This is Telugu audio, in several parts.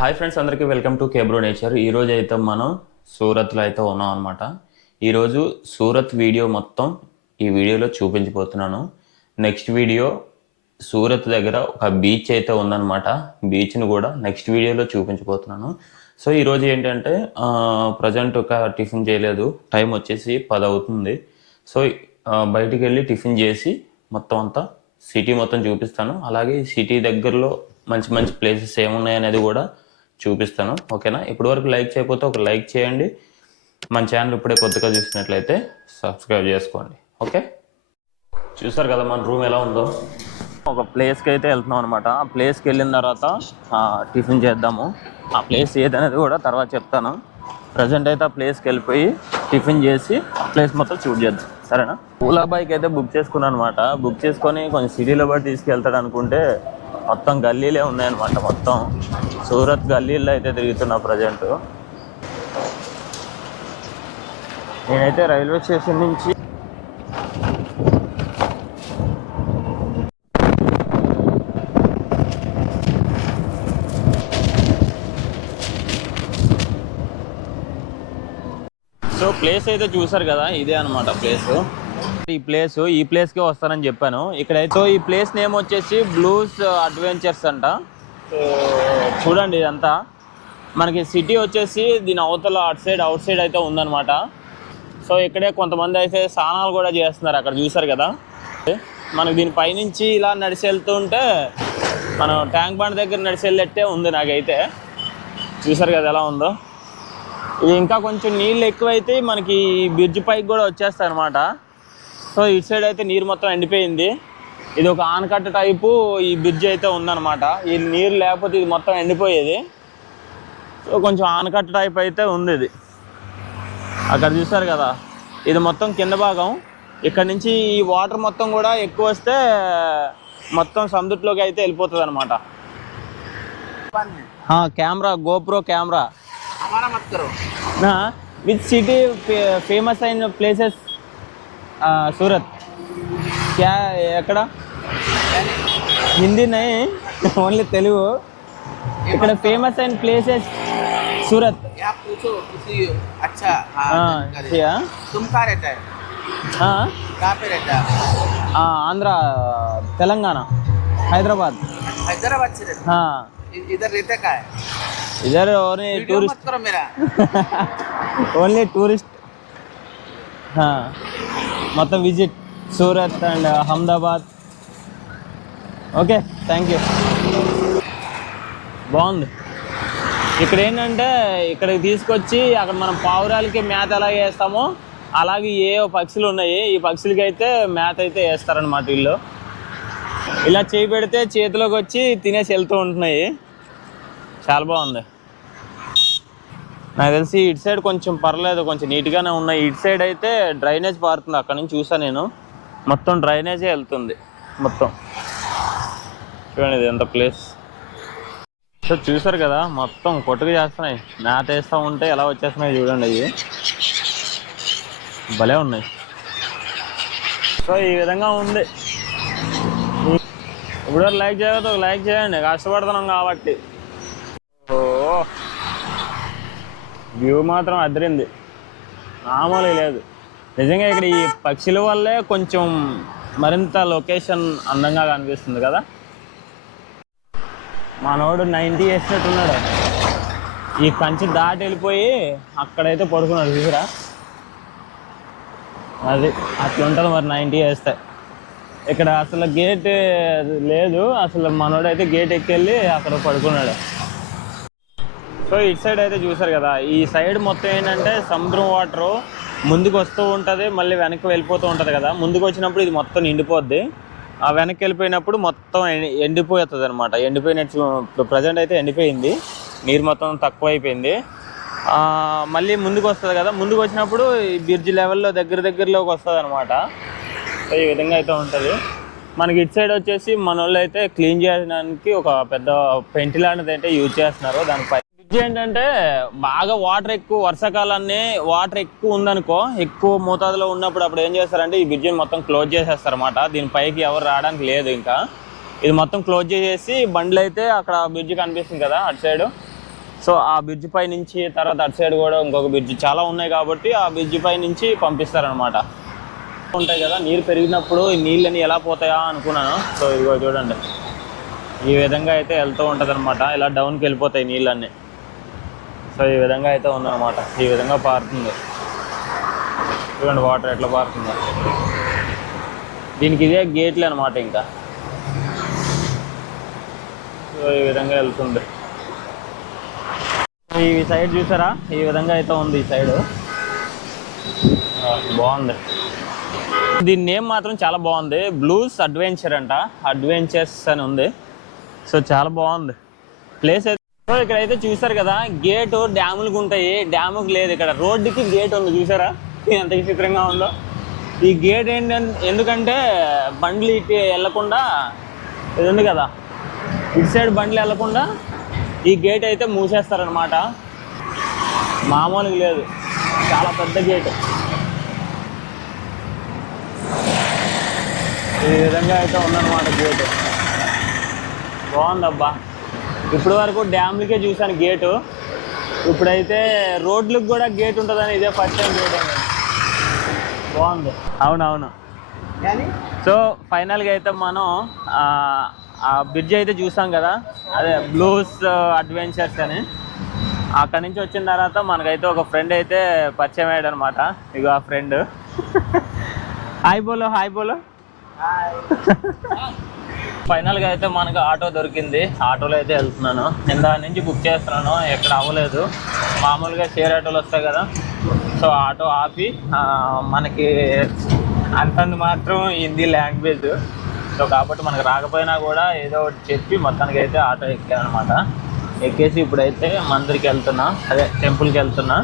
హాయ్ ఫ్రెండ్స్ అందరికీ వెల్కమ్ టు కేబ్రో నేచర్ ఈరోజు అయితే మనం సూరత్లో అయితే ఉన్నాం అనమాట ఈరోజు సూరత్ వీడియో మొత్తం ఈ వీడియోలో చూపించబోతున్నాను. నెక్స్ట్ వీడియో సూరత్ దగ్గర ఒక బీచ్ అయితే ఉందన్నమాట. బీచ్ని కూడా నెక్స్ట్ వీడియోలో చూపించబోతున్నాను. సో ఈరోజు ఏంటంటే ప్రజెంట్ ఒక టిఫిన్ చేయలేదు. టైం వచ్చేసి పది అవుతుంది సో బయటికి వెళ్ళి టిఫిన్ చేసి మొత్తం అంతా సిటీ మొత్తం చూపిస్తాను. అలాగే సిటీ దగ్గరలో మంచి మంచి ప్లేసెస్ ఏమున్నాయి అనేది కూడా చూపిస్తాను ఓకేనా? ఇప్పటి వరకు లైక్ చేయకపోతే ఒక లైక్ చేయండి. మన ఛానల్ ఇప్పుడే కొత్తగా చూసినట్లయితే సబ్స్క్రైబ్ చేసుకోండి ఓకే? చూసారు కదా మన రూమ్ ఎలా ఉందో? ఒక ప్లేస్కి అయితే వెళ్తున్నాం అనమాట ఆ ప్లేస్కి వెళ్ళిన తర్వాత టిఫిన్ చేద్దాము. ఆ ప్లేస్ ఏదనేది కూడా తర్వాత చెప్తాను. ప్రజెంట్ అయితే ఆ ప్లేస్కి వెళ్ళిపోయి టిఫిన్ చేసి ఆ ప్లేస్ మొత్తం చూడ్ చేద్దాం. సరేనా? ఓలా బైక్ అయితే బుక్ చేసుకున్నాను అనమాట బుక్ చేసుకొని కొంచెం సిటీలో బట్టి తీసుకెళ్తాడు అనుకుంటే మొత్తం గల్లీలే ఉన్నాయన్నమాట మొత్తం. సూరత్ గల్లీల్లో అయితే తిరుగుతున్నా ప్రజెంట్. నేనైతే రైల్వే స్టేషన్ నుంచి సో ప్లేస్ అయితే చూసారు కదా ఇదే అనమాట ప్లేసు. ఈ ప్లేస్ ఈ ప్లేస్కే వస్తానని చెప్పాను. ఇక్కడైతే ఈ ప్లేస్ నేమ్ వచ్చేసి బ్లూస్ అడ్వెంచర్స్ అంట. సో చూడండి ఇదంతా. మనకి సిటీ వచ్చేసి దీని అవతల అటు సైడ్ అవుట్ సైడ్ అయితే ఉందన్నమాట. సో ఇక్కడే కొంతమంది అయితే స్నానాలు కూడా చేస్తున్నారు అక్కడ చూసారు కదా? మనకి దీని పైనుంచి ఇలా నడిచి వెళ్తుంటే మనం ట్యాంక్ బండ్ దగ్గర నడిచి వెళ్ళేట్టే ఉంది నాకైతే. చూసారు కదా ఎలా ఉందో? ఇది ఇంకా కొంచెం నీళ్ళు ఎక్కువైతే మనకి బ్రిడ్జ్ పైకి కూడా వచ్చేస్తాయి అనమాట సో ఇటు సైడ్ అయితే నీరు మొత్తం ఎండిపోయింది. ఇది ఒక ఆనకట్ట టైపు ఈ బ్రిడ్జ్ అయితే ఉందన్నమాట. ఈ నీరు లేకపోతే ఇది మొత్తం ఎండిపోయేది. సో కొంచెం ఆనకట్ట టైప్ అయితే ఉంది ఇది. అక్కడ చూస్తారు కదా ఇది మొత్తం కింద భాగం. ఇక్కడ నుంచి ఈ వాటర్ మొత్తం కూడా ఎక్కువ వస్తే మొత్తం సముద్రలోకి అయితే వెళ్ళిపోతుంది అనమాట camera GoPro camera. With city famous అయిన ప్లేసెస్ सूरत क्या ఎక్కడ హిందీ నై ఓన్లీ తెలుగు ఇక్కడ ఫేమస్ అయిన ప్లేసెస్ సూరత్ या पूछो किसी अच्छा हाँ हाँ, जानकारी। सिया? तुम कहाँ रहता है कहाँ पे रहता है ఆంధ్ర తెలంగాణ హైదరాబాద్ हैदराबाद से रहता हाँ, है इ- इधर रहते कहाँ है इधर ओनली वीडियो टूरिस्ट मत करो मेरा ఓన్లీ టూరిస్ట్ మొత్తం visit Surat and Ahmedabad. Okay thank you బాగుంది. ఇక్కడ ఏంటంటే ఇక్కడికి తీసుకొచ్చి అక్కడ మనం పావురాలకి మేత ఎలా వేస్తామో అలాగే ఏ పక్షులు ఉన్నాయి ఈ పక్షులకి అయితే మేత అయితే వేస్తారనమాట వీళ్ళు. ఇలా చేయి పెడితే చేతిలోకి వచ్చి తినేసి వెళ్తూ ఉంటున్నాయి. చాలా బాగుంది. నాకు తెలిసి ఇటు సైడ్ కొంచెం పర్లేదు కొంచెం నీట్గానే ఉన్నాయి. ఇటు సైడ్ అయితే డ్రైనేజ్ పారుతుంది. అక్కడ నుంచి చూసా నేను. మొత్తం డ్రైనేజే వెళ్తుంది. మొత్తం. చూడండి ఇది ఎంత ప్లేస్. సో చూసారు కదా మొత్తం కొట్టుకు చేస్తున్నాయి. నాత వేస్తూ ఉంటే ఎలా వచ్చేస్తున్నాయి చూడండి ఇవి. భలే ఉన్నాయి. సో ఈ విధంగా ఉంది. ఇప్పుడు లైక్ చేయకపోతే ఒక లైక్ చేయండి. కష్టపడుతున్నాం కాబట్టి. ఓ. వ్యూ మాత్రం అదిరింది మామూలు లేదు. నిజంగా ఇక్కడ ఈ పక్షుల వల్లే కొంచెం మరింత లొకేషన్ అందంగా కనిపిస్తుంది కదా? మనోడు నైంటీ వేసినట్టున్నాడు. ఈ కంచి దాటి వెళ్ళిపోయి అక్కడైతే పడుకున్నాడు చూసిరా? అది అట్లుంటుంది మరి నైంటీ వేస్తే. ఇక్కడ అసలు గేట్ లేదు అసలు మనోడైతే గేట్ ఎక్కెళ్ళి అక్కడ పడుకున్నాడు. సో ఇటు సైడ్ అయితే చూసారు కదా ఈ సైడ్ మొత్తం ఏంటంటే సముద్రం వాటర్ ముందుకు వస్తూ ఉంటుంది మళ్ళీ వెనక్కి వెళ్ళిపోతూ ఉంటుంది కదా. ముందుకు వచ్చినప్పుడు ఇది మొత్తం నిండిపోద్ది. ఆ వెనక్కి వెళ్ళిపోయినప్పుడు మొత్తం ఎండి- ఎండిపోతుంది అనమాట ఎండిపోయినట్టు ప్రజెంట్ అయితే ఎండిపోయింది. నీరు మొత్తం తక్కువ అయిపోయింది మళ్ళీ ముందుకు వస్తుంది కదా ముందుకు వచ్చినప్పుడు ఈ బ్రిడ్జ్ లెవెల్లో దగ్గర దగ్గరలోకి వస్తుంది అనమాట సో ఈ విధంగా అయితే ఉంటుంది. మనకి ఇటు సైడ్ వచ్చేసి మన వాళ్ళు అయితే క్లీన్ చేయడానికి ఒక పెద్ద పెంటి లాంటిది అయితే యూజ్ చేస్తున్నారు. దానిపై బ్రిడ్జ్ ఏంటంటే బాగా వాటర్ ఎక్కువ వర్షాకాలాన్ని వాటర్ ఎక్కువ ఉందనుకో ఎక్కువ మోతాదులో ఉన్నప్పుడు అప్పుడు ఏం చేస్తారంటే ఈ బ్రిడ్జిని మొత్తం క్లోజ్ చేసేస్తారన్నమాట. దీని పైకి ఎవరు రావడానికి లేదు ఇంకా. ఇది మొత్తం క్లోజ్ చేసేసి బండ్లు అయితే అక్కడ బ్రిడ్జ్ కనిపిస్తుంది కదా అటు సైడ్. సో ఆ బ్రిడ్జ్ పై నుంచి తర్వాత అటు సైడ్ కూడా ఇంకొక బ్రిడ్జ్ చాలా ఉన్నాయి కాబట్టి ఆ బ్రిడ్జ్ పై నుంచి పంపిస్తారనమాట ఉంటాయి కదా నీరు పెరిగినప్పుడు ఈ నీళ్ళని ఎలా పోతాయా అనుకున్నాను. సో ఇదిగో చూడండి. ఈ విధంగా అయితే వెళ్తూ ఉంటుంది అనమాట ఇలా డౌన్కి వెళ్ళిపోతాయి నీళ్ళన్నీ. సో ఈ విధంగా అయితే ఉందన్నమాట. ఈ విధంగా పారుతుంది. చూడండి వాటర్ ఎట్లా పారుతుందో. దీనికి ఇదే గేట్లు అనమాట ఇంకా. సో ఈ విధంగా వెళ్తుంది. ఈ సైడ్ చూసారా? ఈ విధంగా అయితే ఉంది ఈ సైడ్. బాగుంది. దీని నేమ్ మాత్రం చాలా బాగుంది. బ్లూస్ అడ్వెంచర్ అంట. అడ్వెంచర్స్ అని ఉంది. సో చాలా బాగుంది. ప్లేస్ అయితే సో ఇక్కడ అయితే చూసారు కదా గేటు డ్యాములకు ఉంటాయి డ్యాముకు లేదు ఇక్కడ. రోడ్డుకి గేట్ ఉంది చూసారా? ఎంత విచిత్రంగా ఉందో. ఈ గేట్ ఏంటంటే ఎందుకంటే బండ్లు ఇటు వెళ్ళకుండా ఇది ఉంది కదా. ఇటు సైడ్ బండ్లు వెళ్ళకుండా ఈ గేట్ అయితే మూసేస్తారనమాట మామూలుగా లేదు. చాలా పెద్ద గేట్. ఈ విధంగా అయితే ఉందన్నమాట గేట్. బాగుందబ్బా. ఇప్పటి వరకు డ్యామ్లకే చూశాను గేటు. ఇప్పుడైతే రోడ్లకు కూడా గేట్ ఉంటుందని ఇదే ఫస్ట్ టైం చూడడం. బాగుంది. అవునవును. సో ఫైనల్గా అయితే మనం ఆ, బ్రిడ్జ్ అయితే చూసాం కదా? అదే బ్లూస్ అడ్వెంచర్స్ అని. అక్కడి నుంచి వచ్చిన తర్వాత మనకైతే ఒక ఫ్రెండ్ అయితే పరిచయం అయ్యాడు అనమాట ఇగో ఆ ఫ్రెండ్. హాయ్ బోలో హాయ్ బోలో. ఫైనల్గా అయితే మనకు ఆటో దొరికింది. ఆటోలో అయితే వెళ్తున్నాను. నేను దాని నుంచి బుక్ చేస్తున్నాను. ఎక్కడ అవ్వలేదు. మామూలుగా షేర్ ఆటోలు వస్తాయి కదా. సో ఆటో ఆపి మనకి అంతంది మాత్రం హిందీ లాంగ్వేజ్. సో కాబట్టి మనకు రాకపోయినా కూడా ఏదో ఒకటి చెప్పి మొత్తానికి అయితే ఆటో ఎక్కాను అనమాట ఎక్కేసి ఇప్పుడైతే మందిరికి వెళ్తున్నా. అదే టెంపుల్కి వెళ్తున్నా.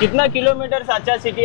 కిట్నా కిలోమీటర్స్ అచ్చా సిటీ?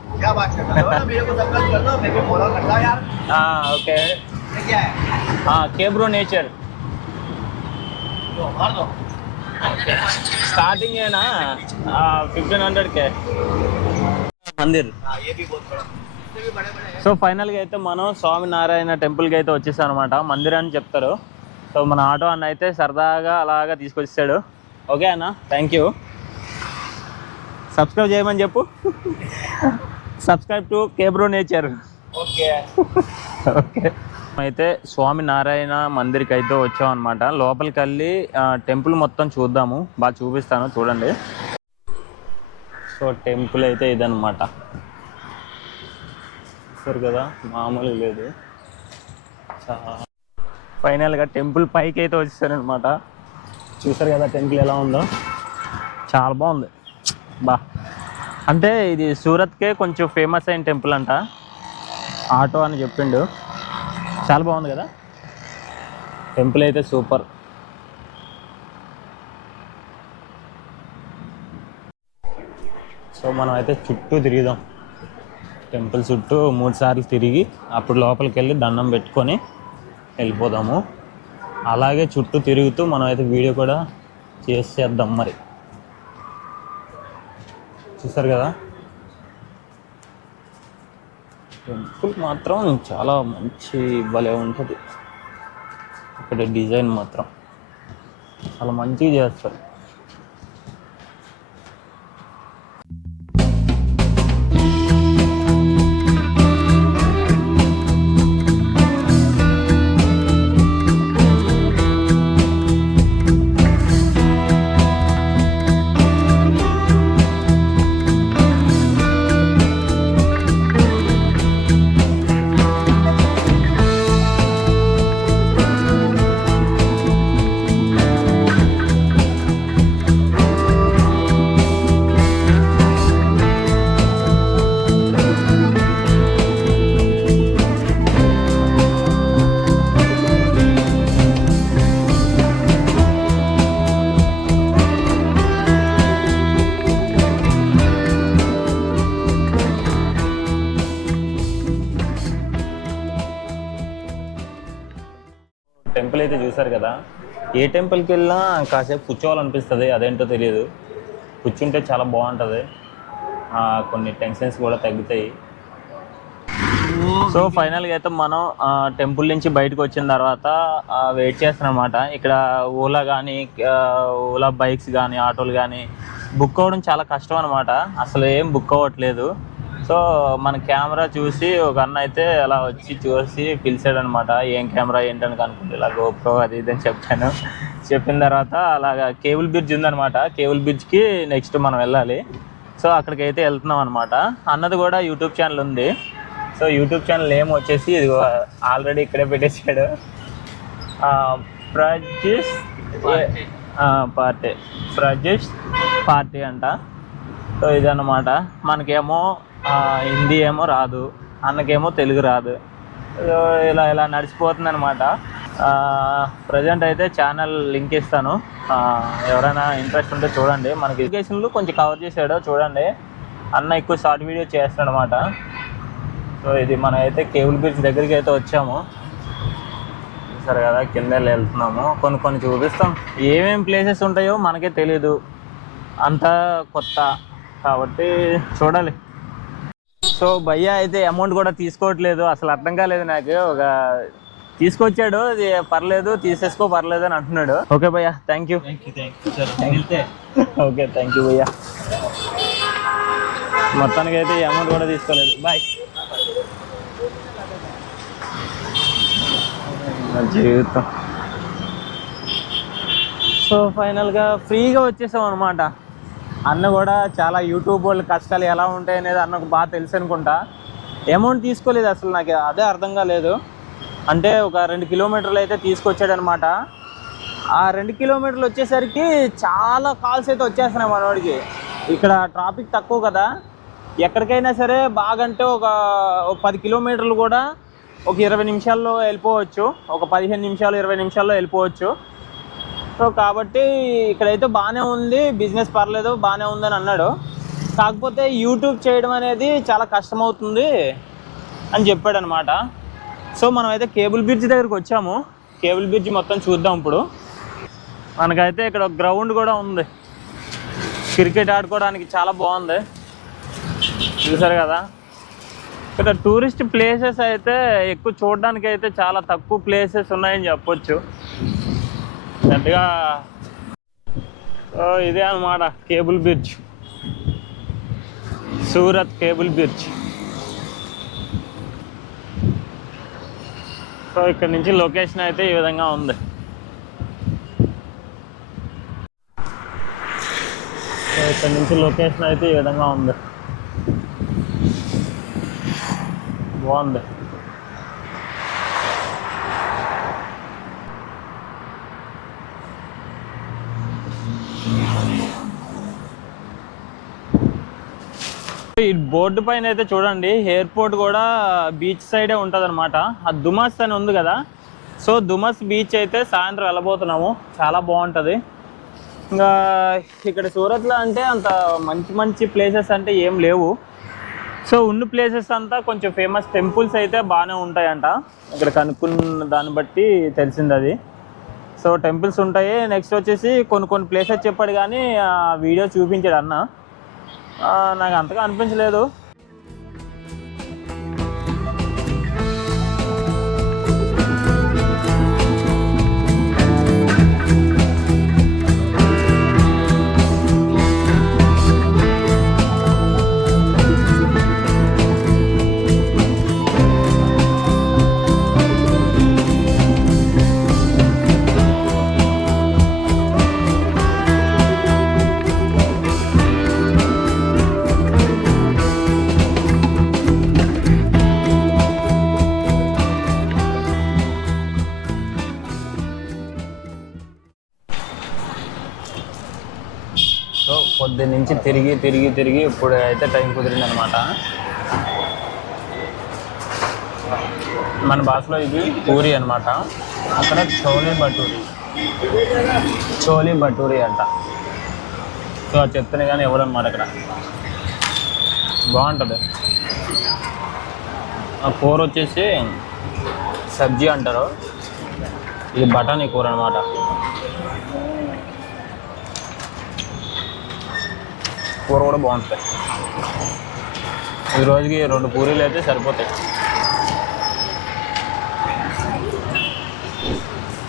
क्या बात कर रहे हो ना मेरे को सब्सक्राइब कर दो मैं भी फॉलो करता हूँ यार ఆ, ఓకే ये क्या है ఆ, కేబ్రో నేచర్ तो मार दो స్టార్టింగ్ ఏనా ఫిఫ్టీన్ హండ్రెడ్ కే మందిర్ हाँ ये भी बहुत बड़ा इससे भी बड़े बड़े हैं సో ఫైనల్గా అయితే మనం స్వామినారాయణ టెంపుల్కి అయితే వచ్చేసాం అనమాట మందిరాన్ని చెప్తారు సో మన ఆటో అన్న అయితే సరదాగా అలాగా తీసుకొచ్చాడు ఓకే అన్న థ్యాంక్ యూ సబ్స్క్రైబ్ చేయమని చెప్పు Subscribe to Kebro Nature. Okay okay. అయితే స్వామి నారాయణ మందిర్కి అయితే వచ్చాం అనమాట లోపలికి వెళ్ళి టెంపుల్ మొత్తం చూద్దాము. బాగా చూపిస్తాను చూడండి. సో టెంపుల్ అయితే ఇదనమాట చూస్తారు కదా? మామూలుగా లేదు. ఫైనల్గా టెంపుల్ పైకి అయితే వచ్చేసారనమాట చూసారు కదా టెంపుల్ ఎలా ఉందో? చాలా బాగుంది. బా. అంటే ఇది సూరత్కే కొంచెం ఫేమస్ అయిన టెంపుల్ అంట. ఆటో అని చెప్పిండు. చాలా బాగుంది కదా? టెంపుల్ అయితే సూపర్. సో మనం అయితే చుట్టూ తిరుగుదాం. టెంపుల్ చుట్టూ మూడు సార్లు తిరిగి అప్పుడు లోపలికి వెళ్ళి దండం పెట్టుకొని వెళ్ళిపోదాము. అలాగే చుట్టూ తిరుగుతూ మనం అయితే వీడియో కూడా చేసేద్దాం మరి. చూసారు కదా? టెంపుల్ మాత్రం చాలా మంచి భలే ఉంటుంది. ఇక్కడ డిజైన్ మాత్రం చాలా మంచిగా చేస్తారు. టెంపుల్ అయితే చూశారు కదా ఏ టెంపుల్కి వెళ్ళినా కాసేపు కూర్చోవాలనిపిస్తుంది అదేంటో తెలియదు. కూర్చుంటే చాలా బాగుంటుంది. కొన్ని టెన్షన్స్ కూడా తగ్గుతాయి. సో ఫైనల్గా అయితే మనం టెంపుల్ నుంచి బయటకు వచ్చిన తర్వాత వెయిట్ చేస్తానమాట ఇక్కడ ఓలా కానీ ఓలా బైక్స్ కానీ ఆటోలు కానీ బుక్ అవ్వడం చాలా కష్టం అనమాట అసలు ఏం బుక్ అవ్వట్లేదు. సో మన కెమెరా చూసి ఒక అన్న అయితే అలా వచ్చి చూసి పిలిచాడు అనమాట ఏం కెమెరా ఏంటని కనుక్కుంటే ఇలా గోప్రో అది ఇది అని చెప్పాను. చెప్పిన తర్వాత అలాగా కేబుల్ బ్రిడ్జ్ ఉందన్నమాట కేబుల్ బ్రిడ్జ్కి నెక్స్ట్ మనం వెళ్ళాలి. సో అక్కడికి అయితే వెళ్తున్నాం అనమాట. అన్నది కూడా యూట్యూబ్ ఛానల్ ఉంది. సో యూట్యూబ్ ఛానల్ ఏం వచ్చేసి ఇది ఆల్రెడీ ఇక్కడే పెట్టేశాడు. ప్రజెస్ పార్టీ. ప్రజెస్ పార్టీ అంట. సో ఇదన్నమాట. మనకేమో హిందీ ఏమో రాదు అన్నకేమో తెలుగు రాదు. ఇలా ఇలా నడిచిపోతుంది అనమాట ప్రజెంట్ అయితే ఛానల్ లింక్ ఇస్తాను. ఎవరైనా ఇంట్రెస్ట్ ఉంటే చూడండి. మనకి ఎడ్యుకేషన్లు కొంచెం కవర్ చేశాడు చూడండి. అన్న ఎక్కువ షార్ట్ వీడియో చేస్తాడు అనమాట సో ఇది మనం అయితే కేబుల్ బ్రిడ్జ్ దగ్గరికి అయితే వచ్చాము. సరే కదా కింద వెళ్తున్నాము. కొన్ని కొన్ని చూపిస్తాం. ఏమేమి ప్లేసెస్ ఉంటాయో మనకే తెలియదు అంతా కొత్త. కాబట్టి చూడాలి. సో భయ్య అయితే అమౌంట్ కూడా తీసుకోవట్లేదు. అసలు అర్థం కాలేదు నాకు. ఒక తీసుకొచ్చాడు అది పర్లేదు తీసేసుకో పర్లేదు అని అంటున్నాడు. ఓకే భయ్య thank you okay thank you భయ్య. మొత్తానికి అయితే అమౌంట్ కూడా తీసుకోలేదు. బాయ్ జీవితం. సో ఫైనల్గా ఫ్రీగా వచ్చేసాం అనమాట అన్న కూడా చాలా యూట్యూబ్ వాళ్ళ కష్టాలు ఎలా ఉంటాయి అనేది అన్నకు బాగా తెలుసు అనుకుంటా. అమౌంట్ తీసుకోలేదు అసలు నాకు అదే అర్థం కాలేదు. అంటే ఒక రెండు కిలోమీటర్లు అయితే తీసుకొచ్చాడనమాట. ఆ రెండు కిలోమీటర్లు వచ్చేసరికి చాలా కాల్స్ అయితే వచ్చేస్తున్నాయి మనవాడికి ఇక్కడ ట్రాఫిక్ తక్కువ కదా. ఎక్కడికైనా సరే బాగంటే ఒక ఒక పది కిలోమీటర్లు కూడా ఒక ఇరవై నిమిషాల్లో వెళ్ళిపోవచ్చు. ఒక పదిహేను నిమిషాలు ఇరవై నిమిషాల్లో వెళ్ళిపోవచ్చు. సో కాబట్టి ఇక్కడైతే బాగానే ఉంది బిజినెస్ పర్లేదు బాగానే ఉందని అన్నాడు. కాకపోతే యూట్యూబ్ చేయడం అనేది చాలా కష్టమవుతుంది అని చెప్పాడు అనమాట సో మనం అయితే కేబుల్ బ్రిడ్జ్ దగ్గరికి వచ్చాము. కేబుల్ బ్రిడ్జ్ మొత్తం చూద్దాం ఇప్పుడు. మనకైతే ఇక్కడ ఒక గ్రౌండ్ కూడా ఉంది. క్రికెట్ ఆడుకోవడానికి చాలా బాగుంది. చూసారు కదా? ఇక్కడ టూరిస్ట్ ప్లేసెస్ అయితే ఎక్కువ చూడడానికి అయితే చాలా తక్కువ ప్లేసెస్ ఉన్నాయని చెప్పొచ్చు. పెద్దగా ఇదే అన్నమాట cable bridge. Surat cable bridge. So ఇక్కడ నుంచి లొకేషన్ అయితే ఈ విధంగా ఉంది. సో ఇక్కడ నుంచి లొకేషన్ అయితే ఈ విధంగా ఉంది. బాగుంది. ఈ బోర్డు పైన అయితే చూడండి ఎయిర్పోర్ట్ కూడా బీచ్ సైడే ఉంటుంది అనమాట ఆ దుమాస్ అని ఉంది కదా సో దుమస్ బీచ్ అయితే సాయంత్రం వెళ్ళబోతున్నాము. చాలా బాగుంటుంది. ఇంకా ఇక్కడ సూరత్లో అంటే అంత మంచి మంచి ప్లేసెస్ అంటే ఏం లేవు. సో ఉన్న ప్లేసెస్ అంతా కొంచెం ఫేమస్ టెంపుల్స్ అయితే బాగానే ఉంటాయంట. ఇక్కడ కనుక్కున్న దాన్ని బట్టి తెలిసింది అది. సో టెంపుల్స్ ఉంటాయి. నెక్స్ట్ వచ్చేసి కొన్ని కొన్ని ప్లేసెస్ చెప్పాడు కానీ ఆ వీడియో చూపించాడు అన్న. నాకు అంతగా అనిపించలేదు. తిరిగి తిరిగి తిరిగి ఇప్పుడు అయితే టైం కుదిరింది అనమాట మన భాషలో ఇది పూరి అనమాట. అక్కడ చోలీ బటూరి చోలీ బటూరి అంట. సో అది చెప్తేనే కానీ ఎవరు అనమాట ఇక్కడ బాగుంటుంది. ఆ కూర వచ్చేసి సబ్జీ అంటారు. ఇది బఠానీ కూర అనమాట. కూర కూడా బాగుంటుంది. ఈ రోజుకి రెండు పూరీలు అయితే సరిపోతాయి.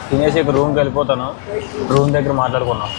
తినేసి ఇక రూమ్కి వెళ్ళిపోతాను. రూమ్ దగ్గర మాట్లాడుకున్నాం